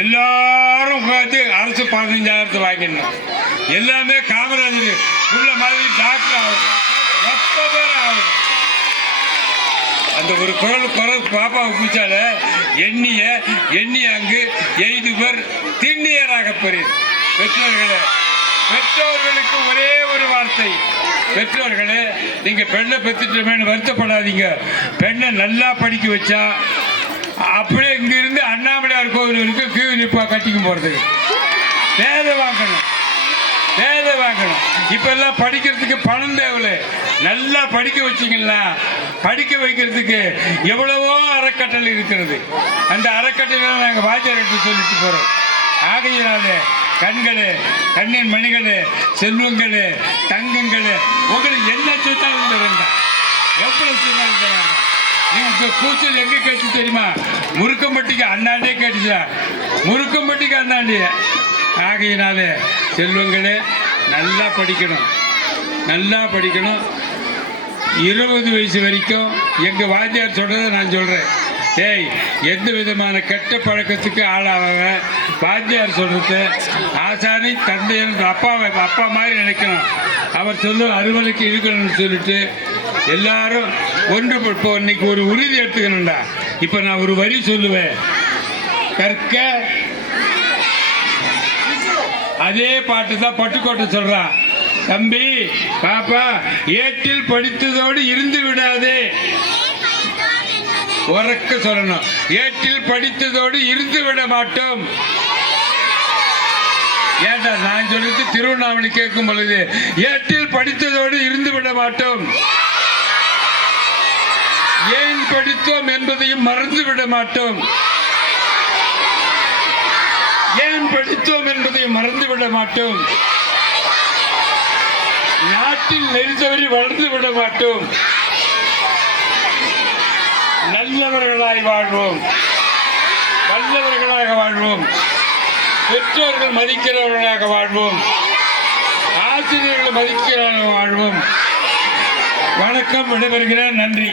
எல்லாரும் உட்காந்து அரசு 15,000 வாங்கிடணும். எல்லாமே காமராஜர் உள்ள மாதிரி டாக்டர் ஆகணும், மொத்த பேர் ஆகணும். அந்த ஒரு குரல் பாப்பா பிடிச்சால எண்ணிய அங்கு எய்துவர் திண்ணியராக பெறும். பெற்றோர்களுக்கு ஒரே ஒரு வார்த்தை, பெற்றோர்களே நீங்க பெண்ணை பெற்றுட்டோமேனு வருத்தப்படாதீங்க. பெண்ணை நல்லா படிக்க வச்சா அப்படியே இங்கிருந்து அண்ணாமலையார் கோவிலுக்கு கியூ நிற்பா கட்டிக்கும் போறதுக்கு வேலை வாங்கணும். இப்ப எல்லாம் படிக்கிறதுக்கு பணம் தேவை. நல்லா படிக்க வச்சிங்களா, படிக்க வைக்கிறதுக்கு எவ்வளவோ அறக்கட்டளை இருக்கிறது. அந்த அறக்கட்டளை நாங்கள் வாத்தியார்கிட்ட சொல்லிட்டு போறோம். ஆகையினாலே கண்களே, கண்ணின் மணிகளே, செல்வங்களே, தங்கங்களே, உங்களுக்கு என்ன சொன்னாலும் வேண்டாம், எவ்வளவு சொன்னாலும் வேண்டாம். நீங்க கூச்சல் எங்க கேட்டு தெரியுமா? முருக்கம்பட்டிக்கு அண்ணாண்டே கேட்டுச்சா? முருக்கம்பட்டிக்கு அண்ணாண்டே. ஆகையினாலே செல்வங்களே நல்லா படிக்கணும். 20 வயசு வரைக்கும் எங்க வாத்தியார் சொல்றதை நான் சொல்றேன். ஏய், எந்த விதமான கெட்ட பழக்கத்துக்கு ஆளாக வாத்தியார் சொல்றது ஆசானை தந்தையன் அப்பா மாதிரி நினைக்கணும். அவர் சொல்லும் அறுவலைக்கு இருக்கணும்னு சொல்லிட்டு எல்லாரும் ஒன்று. இப்போ இன்னைக்கு ஒரு உறுதி எடுத்துக்கணும்டா. இப்ப நான் ஒரு வரி சொல்லுவேன், கற்க. அதே பாட்டு தான் பட்டுக்கோட்டை சொல்றா. தம்பி பாப்பா, ஏட்டில் படித்ததோடு இருந்து விடாதே. உறக்க சொல்லணும், ஏட்டில் படித்ததோடு இருந்து விட மாட்டோம். ஏண்டா நான் சொல்லிட்டு திருவண்ணாமலை கேட்கும் பொழுது ஏட்டில் படித்ததோடு இருந்து விட மாட்டோம். ஏன் படித்தோம் என்பதையும் மறந்து விட மாட்டோம். ஏன் படித்தோம் என்பதையும் மறந்து விட மாட்டோம். நாட்டில் நெறிதவறி வளர்ந்து விட மாட்டோம். நல்லவர்களாய் வாழ்வோம், வல்லவர்களாக வாழ்வோம், பெற்றோர்கள் மதிக்கிறவர்களாக வாழ்வோம், ஆசிரியர்கள் மதிக்கிறவர்களாக வாழ்வோம். வணக்கம், விடைபெறுகிறேன். நன்றி.